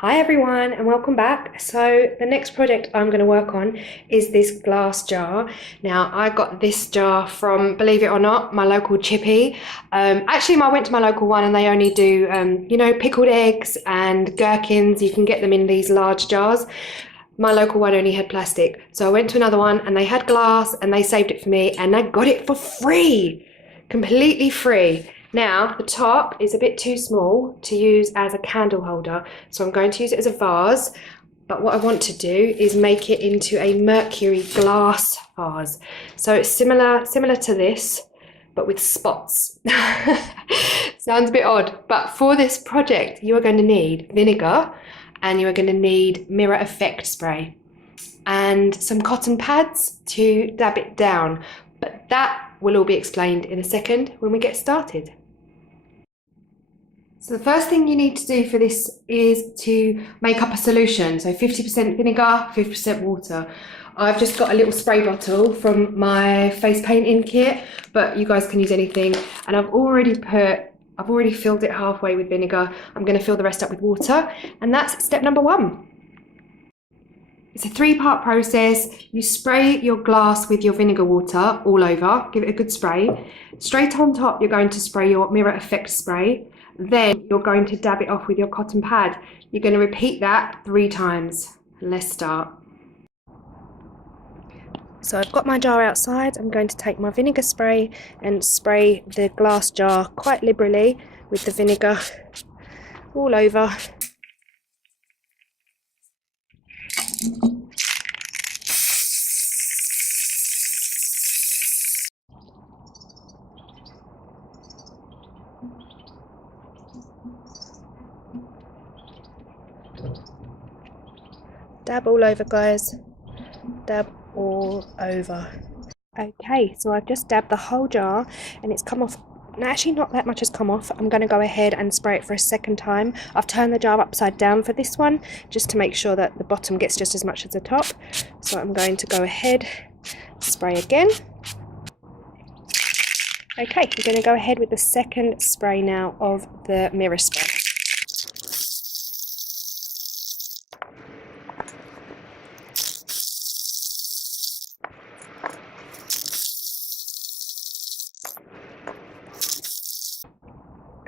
Hi everyone and welcome back. So the next project I'm going to work on is this glass jar. Now I got this jar from, believe it or not, my local chippy. Actually I went to my local one and they only do, pickled eggs and gherkins. You can get them in these large jars. My local one only had plastic. So I went to another one and they had glass and they saved it for me and I got it for free, completely free. Now, the top is a bit too small to use as a candle holder, so I'm going to use it as a vase, but what I want to do is make it into a Mercury glass vase. So it's similar to this, but with spots. Sounds a bit odd, but for this project, you are going to need vinegar and you are going to need mirror effect spray and some cotton pads to dab it down, but that will all be explained in a second when we get started. So the first thing you need to do for this is to make up a solution. So 50% vinegar, 50% water. I've just got a little spray bottle from my face painting kit, but you guys can use anything. And I've already filled it halfway with vinegar. I'm going to fill the rest up with water. And that's step number 1. It's a 3-part process. You spray your glass with your vinegar water all over, give it a good spray. Straight on top, you're going to spray your mirror effect spray. Then you're going to dab it off with your cotton pad. You're going to repeat that 3 times. Let's start. So I've got my jar outside. I'm going to take my vinegar spray and spray the glass jar quite liberally with the vinegar all over. Dab all over, guys. Dab all over. Okay, so I've just dabbed the whole jar and it's come off. Actually, not that much has come off. I'm going to go ahead and spray it for a second time. I've turned the jar upside down for this one, just to make sure that the bottom gets just as much as the top. So I'm going to go ahead, spray again. Okay, we're going to go ahead with the second spray now of the mirror spray.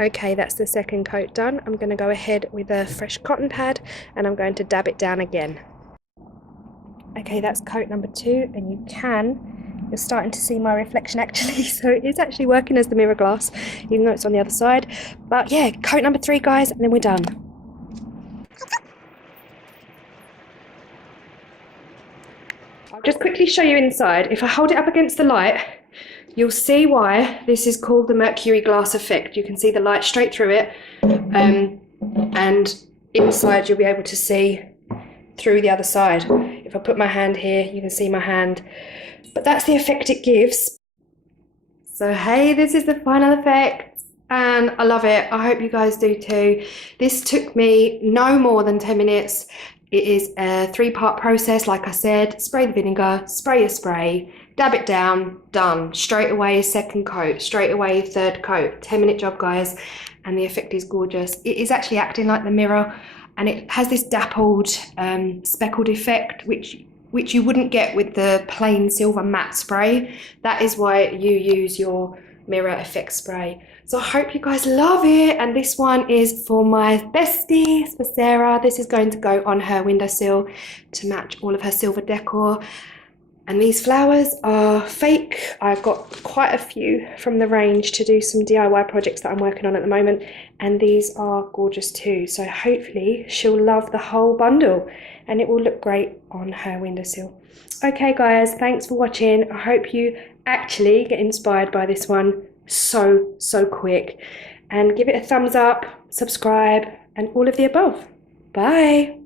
Okay, that's the second coat done. I'm going to go ahead with a fresh cotton pad and I'm going to dab it down again. Okay, that's coat number 2 and you're starting to see my reflection actually, so it is actually working as the mirror glass, even though it's on the other side. But yeah, coat number 3, guys, and then we're done. I'll just quickly show you inside. If I hold it up against the light, you'll see why this is called the Mercury Glass effect. You can see the light straight through it, and inside you'll be able to see through the other side. If I put my hand here, you can see my hand. But that's the effect it gives. So hey, this is the final effect, and I love it. I hope you guys do too. This took me no more than 10 minutes. It is a 3-part process, like I said. Spray the vinegar, spray your spray, dab it down, done. Straight away a second coat, straight away a third coat. 10-minute job, guys, and the effect is gorgeous. It is actually acting like the mirror, and it has this dappled, speckled effect, which you wouldn't get with the plain silver matte spray. That is why you use your mirror effect spray. So I hope you guys love it, and this one is for my bestie, for Sarah. This is going to go on her windowsill to match all of her silver decor. And these flowers are fake. I've got quite a few from the range to do some DIY projects that I'm working on at the moment, and these are gorgeous too. So hopefully she'll love the whole bundle and it will look great on her windowsill. Okay guys, thanks for watching. I hope you actually get inspired by this one so quick, and give it a thumbs up, subscribe, and all of the above. Bye.